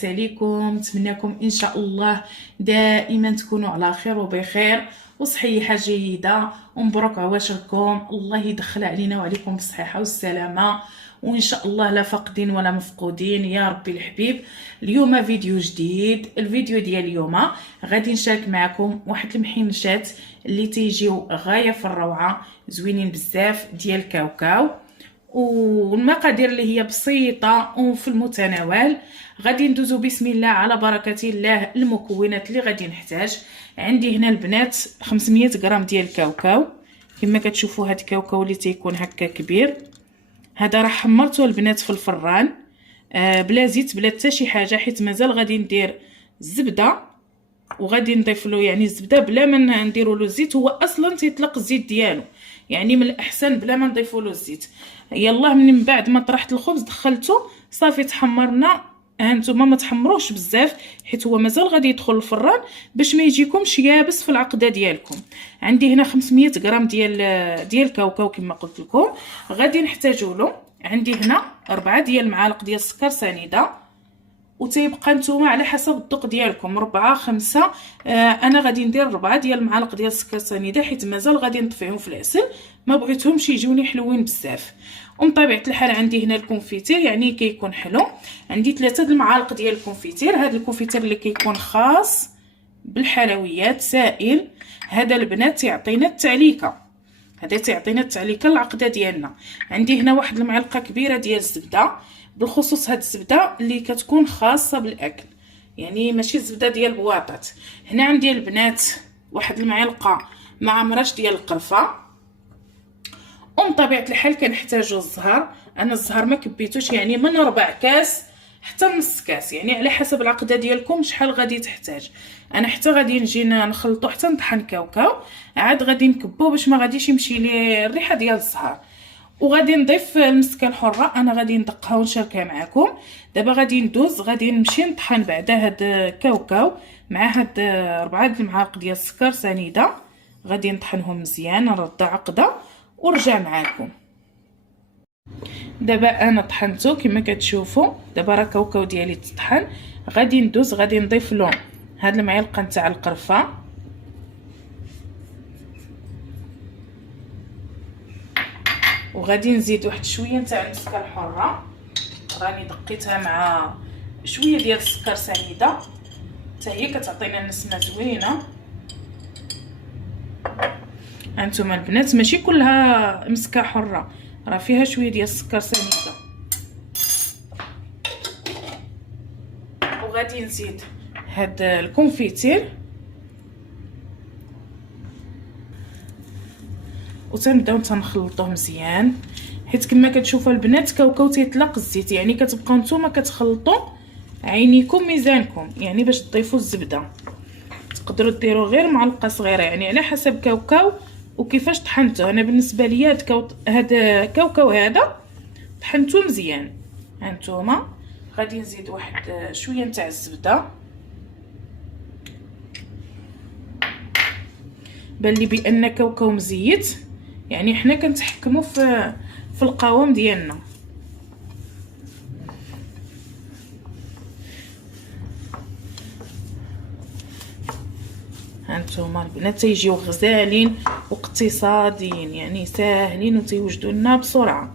لاباس عليكم؟ نتمنىكم ان شاء الله دائما تكونوا على خير وبخير وصحيحه جيده ومبروك عواشركم. الله يدخل علينا وعليكم بالصحه والسلامه وان شاء الله لا فاقدين ولا مفقودين يا ربي الحبيب. اليوم فيديو جديد. الفيديو ديال اليوم غادي نشارك معكم واحد المحينشات اللي تيجيو غايه في الروعه، زوينين بزاف، ديال الكاوكاو، والمقادير اللي هي بسيطه وفي المتناول. غادي ندوزو بسم الله على بركه الله. المكونات اللي غادي نحتاج: عندي هنا البنات 500 غرام ديال الكاوكاو، كما كتشوفوا هاد الكاوكاو اللي تيكون هكا كبير، هذا راه حمرته البنات في الفران بلا زيت بلا حتى شي حاجه، حيت مازال غادي ندير الزبده وغادي نضيف له يعني الزبده بلا ما نديروا له الزيت. هو اصلا تيطلق الزيت ديالو، يعني من الاحسن بلا ما نضيفوا له الزيت. يلا من بعد ما طرحت الخبز دخلته صافي تحمرنا. ها نتوما ما تحمروش بزاف حيت هو مازال غادي يدخل الفران باش ما يجيكمش يابس في العقده ديالكم. عندي هنا 500 غرام ديال الكاوكاو كما قلت لكم. غادي نحتاجوا له، عندي هنا 4 ديال المعالق ديال السكر سنيده، وتيبقى نتوما على حسب الذوق ديالكم 4 5. انا غادي ندير 4 ديال المعالق ديال السكر سنيده حيت مازال غادي نطفيهم في العسل، ما بغيتهمش يجوني حلوين بزاف. ومن طبيعه الحال عندي هنا الكونفيتير يعني كيكون حلو. عندي 3 المعالق ديال الكونفيتير. هذا الكونفيتير اللي كيكون خاص بالحلويات سائل، هذا البنات تيعطينا التعليكه، هذا تيعطينا التعليكه العقده ديالنا. عندي هنا واحد المعلقه كبيره ديال الزبده، بالخصوص هاد الزبده اللي كتكون خاصه بالاكل، يعني ماشي الزبده ديال البواطات. هنا عندي البنات واحد المعلقه مع مرش ديال القرفه. ومن طبيعه الحال كنحتاجو الزهر. انا الزهر ما كبيتوش، يعني من 4 كاس حتى نص كاس، يعني على حسب العقده ديالكم شحال غادي تحتاج. انا حتى غادي نجي نخلطو حتى نطحن كاوكاو، عاد غادي نكبو باش ما غاديش يمشي لي الريحه ديال الزهر. وغادي نضيف المسكه الحره، انا غادي ندقها ونشاركها معكم. دابا غادي ندوز، غادي نمشي نطحن بعدا هاد الكاوكاو مع هاد 4 المعالق ديال السكر سنيده، غادي نطحنهم مزيان نرد عقده ورجع معكم. دابا انا طحنته كما كتشوفوا، دابا راه الكاوكاو ديالي تطحن. غادي ندوز، غادي نضيف له هاد المعلقه نتاع القرفه، وغادي نزيد واحد شويه نتاع المسكه الحره، راني دقيتها مع شويه ديال السكر سنيده حتى هي كتعطينا نسمه زوينه. هانتوما البنات ماشي كلها مسكه حره، راه فيها شويه ديال السكر سنيده. وغادي نزيد هاد الكونفيتير وتنبداو تنخلطوه مزيان، حيت كما كتشوفوا البنات كاوكاو تيطلق الزيت، يعني كتبقاو نتوما كتخلطوا عينيكم ميزانكم، يعني باش تضيفوا الزبده تقدروا ديروا غير معلقه صغيره، يعني على حسب كاوكاو وكيفاش طحنته. انا بالنسبه لي هذا كاوكاو هذا طحنته مزيان. هانتوما غادي نزيد واحد شويه نتاع الزبده، بان لي بان كاوكاو مزيت، يعني حنا كنتحكموا في القوام ديالنا. هانتوما البنات تيجيو غزالين واقتصاديين، يعني ساهلين وتيوجدوا لنا بسرعه.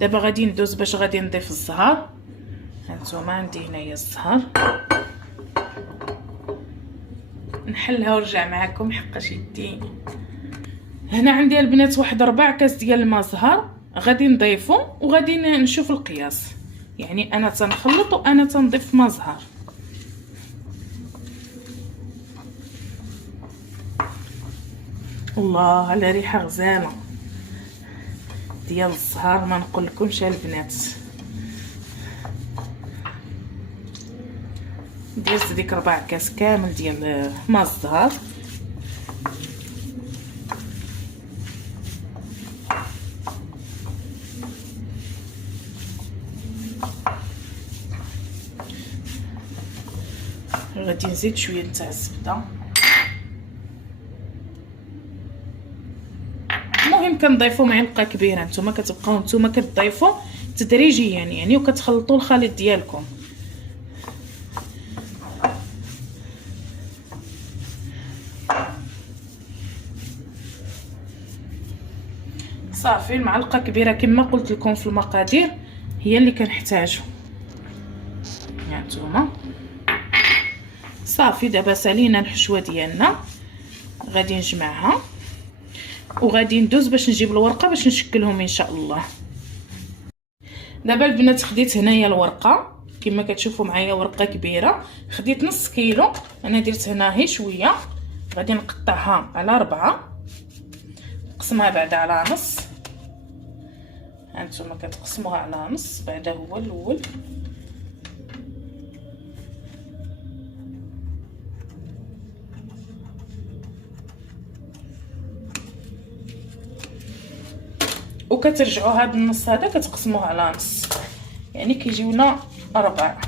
دابا غادي ندوز باش غادي نضيف الزهر. هانتوما عندي هنايا الزهر، نحلها ونرجع معكم حقاش يدي. هنا عندي البنات واحد 4 كاس ديال الماء زهر غادي نضيفو، وغادي نشوف القياس، يعني انا تنخلط وانا تنضيف ماء زهر. الله على ريحه غزاله ديال الزهر ما نقولكمش البنات. درت ديك 4 كاس كامل ديال ماء الزهر. غادي نزيد شويه نتاع الزبده. المهم كنضيفوا معلقه كبيره، نتوما كتبقاو نتوما كتضيفوا تدريجيا يعني وكتخلطوا الخليط ديالكم. صافي المعلقه كبيره كما قلت لكم في المقادير هي اللي كنحتاجو. هانتوما صافي دابا سالينا الحشوه ديالنا، غادي نجمعها وغادي ندوز باش نجيب الورقه باش نشكلهم ان شاء الله. دابا البنات خديت هنايا الورقه كما كتشوفوا معايا، ورقه كبيره، خديت نص كيلو. انا درت هنا هي شويه، غادي نقطعها على 4، نقسمها بعدا على نص. هانتوما كتقسموها على نص، بعدا هو الاول وكترجعوا هذا النص هذا كتقسموه على نص، يعني كيجيونا 4.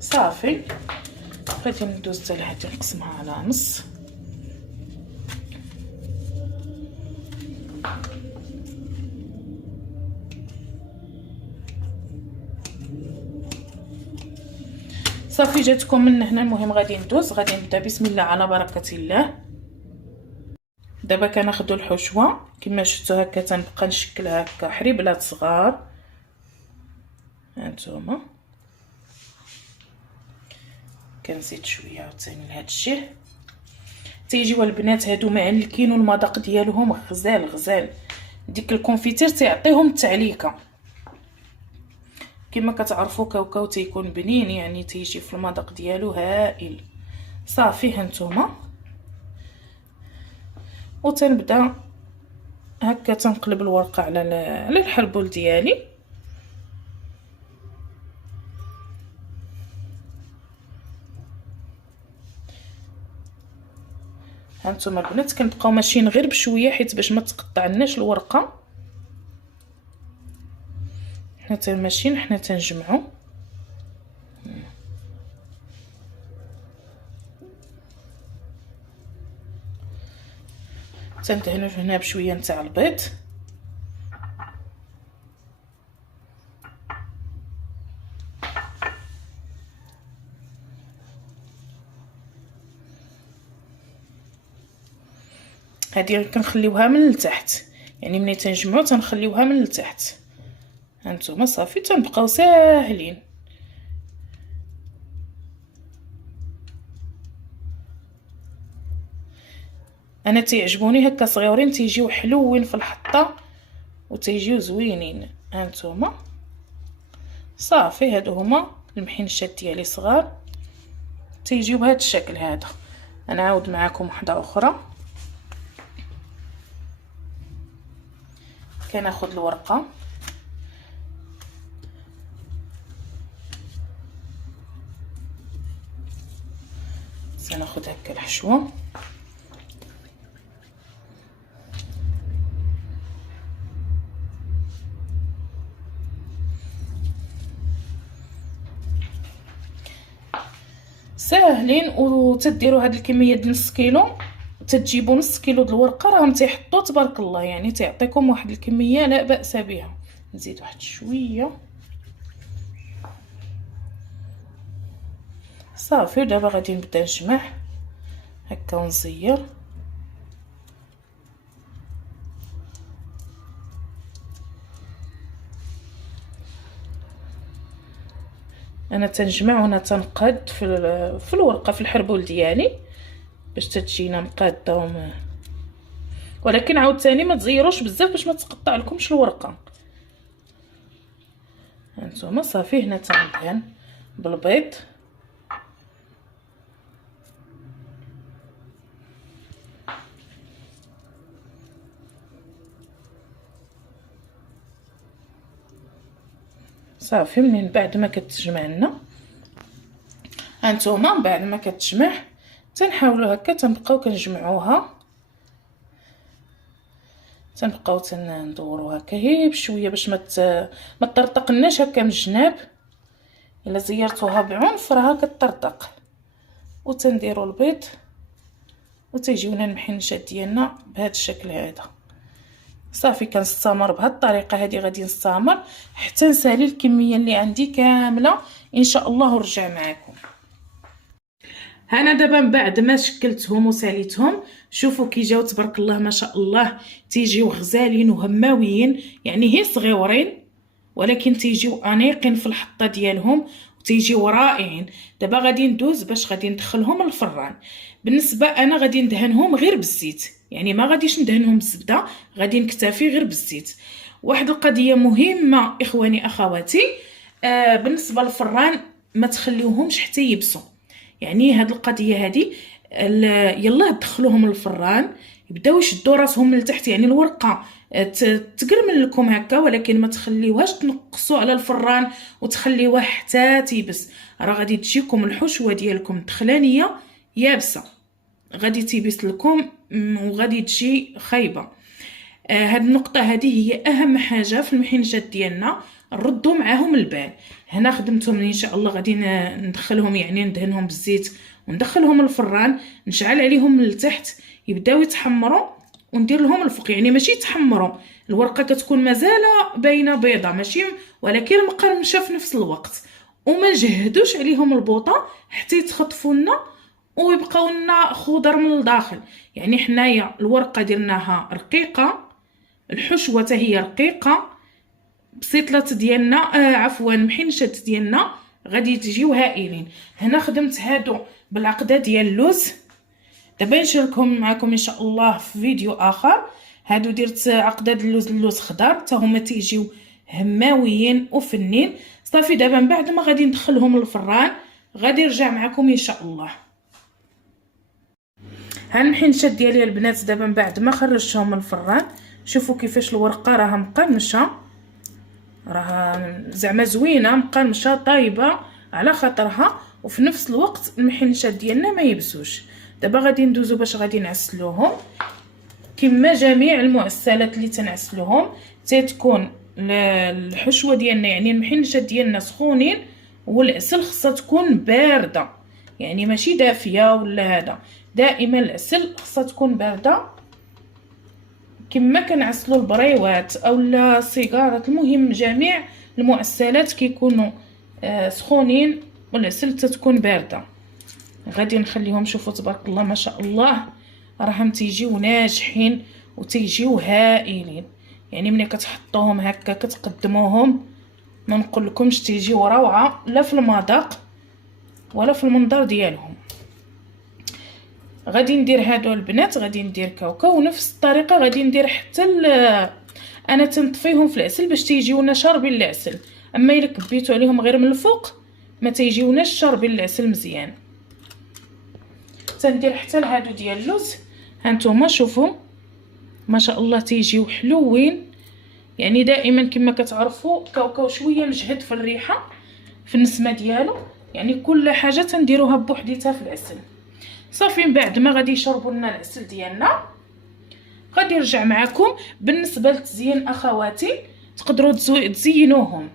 صافي غادي ندوز حتى لهادي نقسمها على نص. صافي جاتكم من هنا. المهم غادي ندوز، غادي نبدا بسم الله على بركه الله. دابا كناخذوا الحشوه كما شفتوا هكا، تنبقى نشكلها هكا حريبلات صغار. هانتوما كنزيد شويه عاوتاني لهاد الشيء. تيجيو البنات هادو معلكين والمذاق ديالهم غزال غزال، ديك الكونفيتير تيعطيهم التعليكه. كما كتعرفوا كاوكاو تيكون بنين، يعني تيجي في المذاق ديالو هائل. صافي هانتوما وتنبدا هكا تنقلب الورقه على الحربول ديالي. هانتوما البنات كنبقاو ماشيين غير بشويه حيت باش ما تقطعناش الورقه. حنا تماشيين، حنا تنجمعوا. تندهنوا هنا بشويه نتاع البيض. هذه كنخليوها من التحت، يعني ملي تنجمعوا تنخليوها من التحت. هانتوما صافي تنبقاو ساهلين. انا تيعجبوني هكا صغيورين، تيجيو حلوين في الحطه وتيجيو زوينين. هانتوما صافي هادو هما المحنشات ديالي صغار، تيجيو بهذا الشكل هذا. انا عاود معكم وحده اخرى. كناخذ الورقه سناخذ هكا الحشوه، ساهلين. وتديروا هاد الكميه ديال نص كيلو، تجيبوا نص كيلو د الورقه راهم تيحطوا تبارك الله، يعني تعطيكم واحد الكميه لا باس بها. نزيد واحد شويه. صافي دابا غادي نبدا نجمع هكا ونزير. انا تنجمع وانا تنقاد في الورقه في الحربول ديالي باش تجينا مقاده ولكن عاوتاني ما تزيروش بزاف باش ما تقطع لكمش الورقه. هانتوما صافي هنا تندهن بالبيض. صافي من بعد ما كتجمع لنا، هانتوما بعد ما كتجمع تنحاولوا هكا تنبقاو كنجمعوها، تنبقاو تندوروا هكا هي بشويه باش ما تطرطقناش هكا من الجناب. الا زيرتوها بعنف راها كتطرطق. وتنديروا البيض وتيجيونا المحنشات ديالنا بهذا الشكل هذا. صافي كنستمر بهذه الطريقه هذه، غادي نستمر حتى نسالي الكميه اللي عندي كامله ان شاء الله ونرجع معكم. انا دابا من بعد ما شكلتهم وساليتهم، شوفوا كي جاو تبارك الله ما شاء الله، تيجيو غزالين وهماويين، يعني هي صغيورين ولكن تيجيو انيقين في الحطه ديالهم وتيجيو رائعين. دابا غادي ندوز باش غادي ندخلهم للفران. بالنسبه انا غادي ندهنهم غير بالزيت، يعني ما غاديش ندهنهم بالزبده، غادي نكتفي غير بالزيت. واحد القضيه مهمه اخواني اخواتي، بالنسبه للفران ما تخليوهمش حتى يبسوا، يعني هاد القضيه هادي يلا دخلوهم للفران يبداو يشدوا راسهم من التحت، يعني الورقه تقرمل لكم هكا، ولكن ما تخليوهاش تنقصوا على الفران وتخليوها حتى تيبس، راه غادي تجيكم الحشوه ديالكم الدخلانيه يابسه، غادي تيبس لكم وغادي تجي خايبه. هاد النقطه هذه هي اهم حاجه في المحنجات ديالنا، نردوا معاهم البال. هنا خدمتهم ان شاء الله غادي ندخلهم، يعني ندهنهم بالزيت وندخلهم الفران، نشعل عليهم من التحت يبداو يتحمروا وندير لهم الفوق، يعني ماشي يتحمروا، الورقه كتكون مازال باينه بيضه ماشي، ولكن مقرمشه في نفس الوقت، وما نجهدوش عليهم البوطه حتى يتخطفوا لنا ويبقاو لنا خضر من الداخل. يعني حنايا الورقه درناها رقيقه، الحشوه حتى هي رقيقه، بسيطلات ديالنا عفوا محنشات ديالنا غادي تجيو هائلين. هنا خدمت هادو بالعقده ديال اللوز، دابا نشاركهم معكم ان شاء الله في فيديو اخر. هادو درت عقده اللوز خضر حتى هما تيجيو هماويين وفنين. صافي دابا من بعد ما غادي ندخلهم للفران غادي نرجع معكم ان شاء الله. ها المحنشات ديالي البنات دابا من بعد ما خرجتهم من الفران، شوفوا كيفاش الورقه راها مقرمشه، راها زعما زوينه مقرمشه طايبه على خاطرها، وفي نفس الوقت المحنشات ديالنا ما يبسوش. دابا غادي ندوزو باش غادي نعسلوهم كما جميع المعسلات اللي تنعسلوهم، تتكون الحشوه ديالنا يعني المحنشات ديالنا سخونين، والعسل خصها تكون بارده، يعني ماشي دافيه ولا هذا، دائما العسل خصها تكون بارده كما كنعسلوا البريوات او السيجارات، المهم جميع المعسلات كيكونوا سخونين والعسل تتكون بارده. غادي نخليهم، شوفوا تبارك الله ما شاء الله راهم تيجيو ناجحين وتيجيو هائلين، يعني ملي كتحطوهم هكا كتقدموهم ما نقولكمش تيجيو روعه، لا في المذاق ولا في المنظر ديالهم. غادي ندير هادو البنات، غادي ندير كاوكاو ونفس الطريقه غادي ندير حتى انا تنطفيهم في العسل باش تيجيونا شاربين العسل، اما الا كبيتو عليهم غير من الفوق ما تيجيوناش شاربين العسل مزيان. تندير حتى لهادو ديال اللوز، هانتوما شوفوا ما شاء الله تيجيو حلوين، يعني دائما كما كتعرفوا كاوكاو شويه مجهد في الريحه في النسمه ديالو، يعني كل حاجه تنديروها بوحديتها في العسل. صافي من بعد ما غادي يشربوا لنا العسل ديالنا غادي نرجع معكم. بالنسبه للتزيين اخواتي تقدروا تزينوهم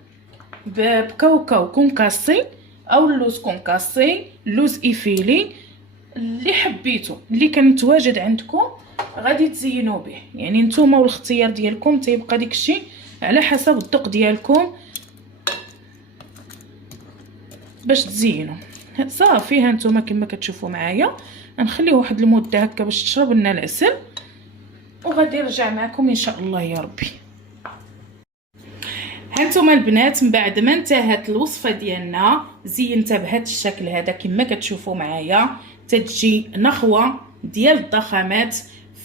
بكاوكاو كونكاسي او اللوز كونكاسي، اللوز ايفيلي، اللي حبيتو اللي كان متواجد عندكم غادي تزينوا به، يعني نتوما والاختيار ديالكم، تيبقى داكشي على حسب الذوق ديالكم باش تزينوا. صافي هانتوما كما كتشوفوا معايا غنخليه واحد المده هكا باش تشرب لنا العسل وغادي نرجع معكم ان شاء الله يا ربي. هانتوما البنات من بعد ما انتهت الوصفه ديالنا زينتها بهذا الشكل هذا كما كتشوفوا معايا، تتجي نخوه ديال الضخامات،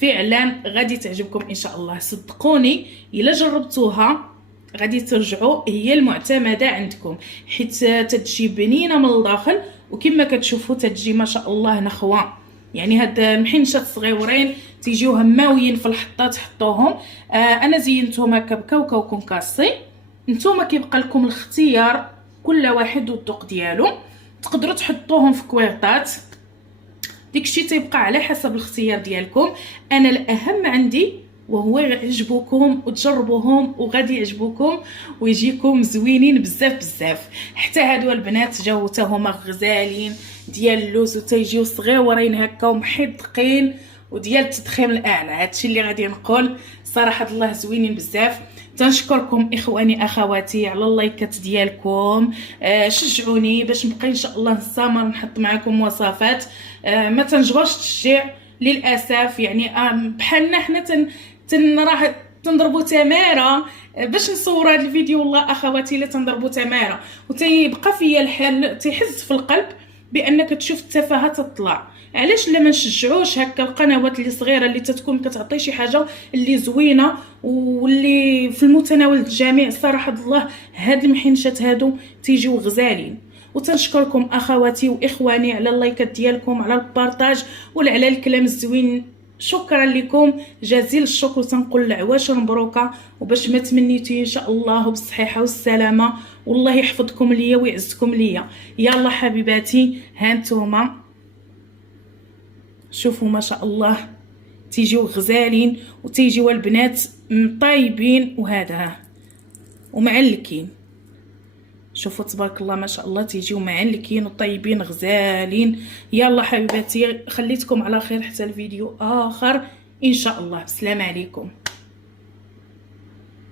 فعلا غادي تعجبكم ان شاء الله. صدقوني الا جربتوها غادي ترجعوا هي المعتمده عندكم، حيت تتجي بنينه من الداخل وكما كتشوفوا تتجي ما شاء الله نخوه، يعني هاد المحنشات الصغيورين تيجيو هماويين في الحطه تحطوهم. انا زينتهم هكا بكاوكاو كونكاسي، نتوما كيبقى لكم الاختيار كل واحد والذوق ديالو، تقدروا تحطوهم في كويرطات، داكشي تيبقى على حسب الاختيار ديالكم. انا الاهم عندي وهو يعجبوكم وتجربوهم وغادي يعجبوكم ويجيكم زوينين بزاف بزاف. حتى هادو البنات جاو حتى هما غزالين ديال اللوز وتيجيو صغيورين هكا ومحدقين وديال التضخيم الاعلى، هادشي اللي غادي نقول صراحه الله زوينين بزاف. تنشكركم اخواني اخواتي على اللايكات ديالكم. شجعوني باش نبقى ان شاء الله نستمر نحط معكم وصفات. ما تنجبرش التشجيع للاسف، يعني بحالنا حنا راه تنضربوا تماره باش نصور هذا الفيديو. والله اخواتي لا تنضربوا تماره وتيبقى فيا الحال، تيحس في القلب بانك تشوف التفاهه تطلع. علاش لا ما نشجعوش هكا القنوات اللي صغيره اللي تتكون كتعطي شي حاجه اللي زوينه واللي في المتناول الجميع. صراحه الله هاد المحنشات هادو تيجيو غزالين. وتنشكركم اخواتي واخواني على اللايكات ديالكم، على البارطاج وعلى الكلام الزوين. شكرا لكم جزيل الشكر. تنقول العواش مبروكه وباش ما تمنيتي ان شاء الله بالصحيحه والسلامه، والله يحفظكم ليا ويعزكم ليا. يلا حبيباتي هانتوما شوفوا ما شاء الله تيجيو غزالين وتيجيو البنات طايبين وهذا ومعلكين. شوفوا تبارك الله ما شاء الله تيجيو معلكين وطيبين غزالين. يلا حبيباتي خليتكم على خير حتى الفيديو اخر ان شاء الله. السلام عليكم.